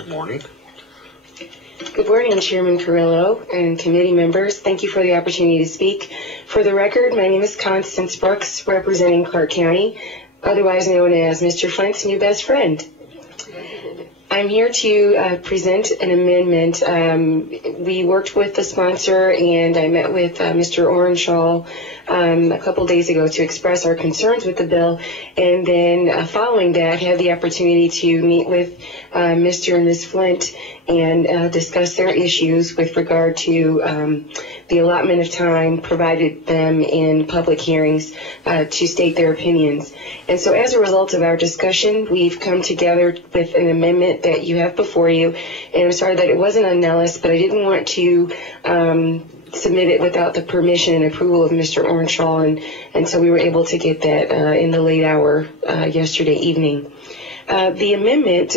Good morning. Good morning, Chairman Carrillo and committee members. Thank you for the opportunity to speak. For the record, my name is Constance Brooks, representing Clark County, otherwise known as Mr. Flint's new best friend. I'm here to present an amendment. We worked with the sponsor, and I met with Mr. Orenshaw a couple days ago to express our concerns with the bill, and then following that, had the opportunity to meet with Mr. and Ms. Flint and discuss their issues with regard to the allotment of time provided them in public hearings to state their opinions. And so as a result of our discussion, we've come together with an amendment that you have before you. And I'm sorry that it wasn't on Nellis, but I didn't want to submit it without the permission and approval of Mr. Orenshaw, and so we were able to get that in the late hour yesterday evening. The amendment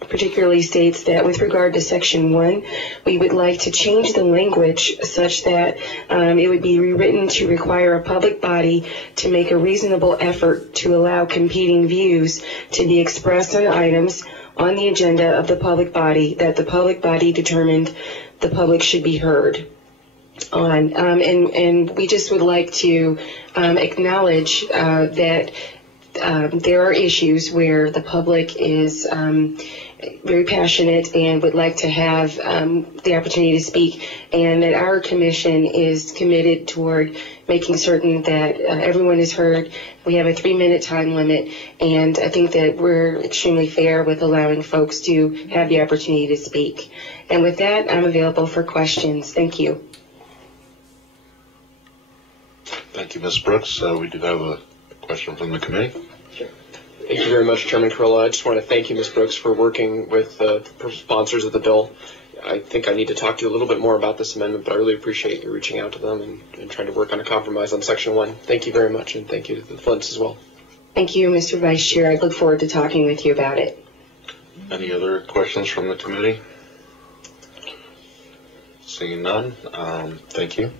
particularly states that with regard to Section 1, we would like to change the language such that it would be rewritten to require a public body to make a reasonable effort to allow competing views to be expressed on items on the agenda of the public body that the public body determined the public should be heard on. And we just would like to acknowledge that there are issues where the public is very passionate and would like to have the opportunity to speak, and that our commission is committed toward making certain that everyone is heard. We have a 3-minute time limit, and I think that we're extremely fair with allowing folks to have the opportunity to speak. And with that, I'm available for questions. Thank you. Thank you, Ms. Brooks. We do have a question from the committee. Sure. Thank you very much, Chairman Carrillo. I just want to thank you, Ms. Brooks, for working with the sponsors of the bill. I think I need to talk to you a little bit more about this amendment, but I really appreciate you reaching out to them and trying to work on a compromise on Section 1. Thank you very much, and thank you to the Flints as well. Thank you, Mr. Vice Chair. I look forward to talking with you about it. Any other questions from the committee? Seeing none, thank you.